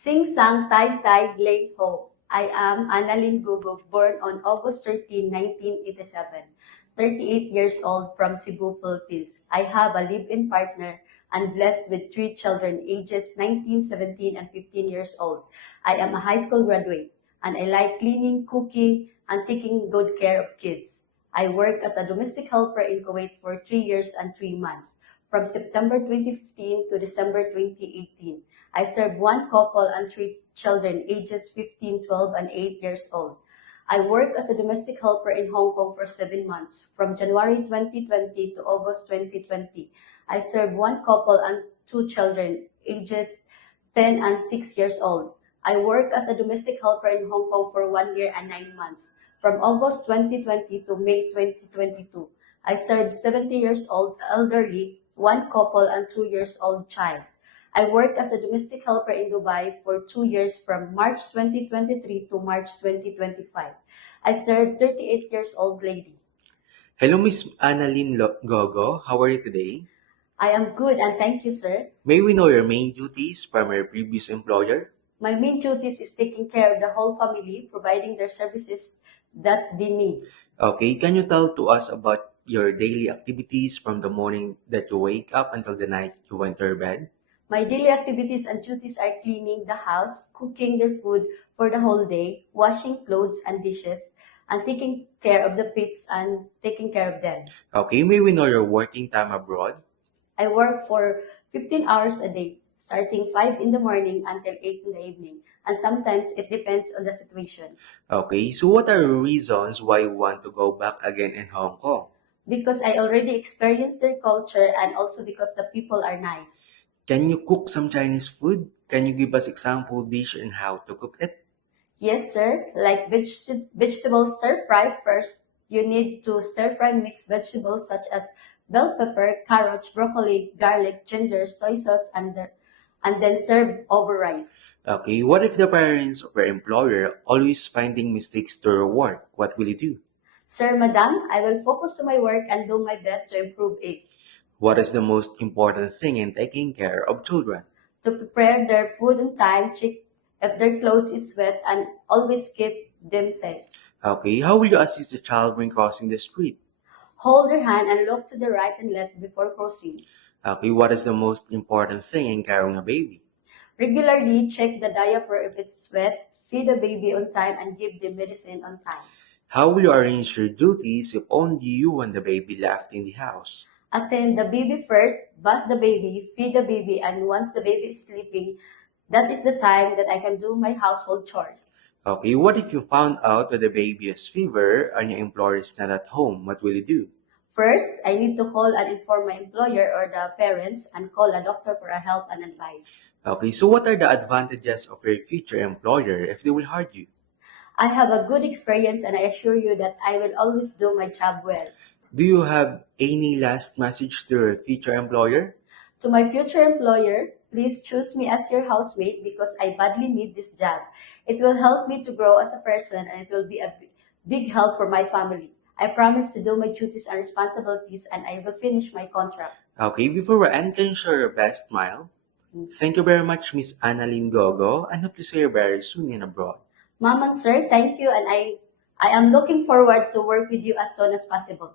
Sing sang tai tai glay ho. I am Annalyn Gugo, born on August 13, 1987. 38 years old from Cebu, Philippines. I have a live-in partner and blessed with 3 children ages 19, 17, and 15 years old. I am a high school graduate and I like cleaning, cooking, and taking good care of kids. I worked as a domestic helper in Kuwait for 3 years and 3 months, from September 2015 to December 2018. I served one couple and 3 children ages 15, 12, and 8 years old. I worked as a domestic helper in Hong Kong for 7 months, from January 2020 to August 2020. I served one couple and 2 children ages 10 and 6 years old. I worked as a domestic helper in Hong Kong for 1 year and 9 months, from August 2020 to May 2022. I served 70 years old elderly, one couple, and 2 years old child. I worked as a domestic helper in Dubai for 2 years, from March 2023 to March 2025. I served 38 years old lady. Hello, Miss Annalyn Gogo. How are you today? I am good and thank you, sir. May we know your main duties from your previous employer? My main duties is taking care of the whole family, providing their services that they need. Okay, can you tell to us about your daily activities from the morning that you wake up until the night you enter bed? My daily activities and duties are cleaning the house, cooking their food for the whole day, washing clothes and dishes, and taking care of the pets and taking care of them. Okay, may we know your working time abroad? I work for 15 hours a day, starting 5 in the morning until 8 in the evening, and sometimes it depends on the situation. Okay, so what are your reasons why you want to go back again in Hong Kong? Because I already experienced their culture and also because the people are nice. Can you cook some Chinese food? Can you give us example dish and how to cook it? Yes, sir. Like vegetable stir fry, first you need to stir fry mixed vegetables such as bell pepper, carrots, broccoli, garlic, ginger, soy sauce, and then serve over rice. Okay, what if the parents of your employer always finding mistakes to your work? What will you do? Sir, madam, I will focus on my work and do my best to improve it. What is the most important thing in taking care of children? To prepare their food on time, check if their clothes is wet, and always keep them safe. Okay, how will you assist the child when crossing the street? Hold their hand and look to the right and left before crossing. Okay, what is the most important thing in carrying a baby? Regularly check the diaper if it's wet, feed the baby on time, and give the medicine on time. How will you arrange your duties if only you and the baby left in the house? Attend the baby first, bath the baby, feed the baby, and once the baby is sleeping, that is the time that I can do my household chores. Okay, what if you found out that the baby has fever and your employer is not at home? What will you do? First, I need to call and inform my employer or the parents and call a doctor for a help and advice. Okay, so what are the advantages of your future employer if they will hire you? I have a good experience and I assure you that I will always do my job well. Do you have any last message to your future employer? To my future employer, please choose me as your housemate because I badly need this job. It will help me to grow as a person and it will be a big help for my family. I promise to do my duties and responsibilities and I will finish my contract. Okay, before we end, can you share your best smile? Thank you very much, Miss Annalyn Gogo, and hope to see you very soon in abroad. Ma'am and sir, thank you and I am looking forward to work with you as soon as possible.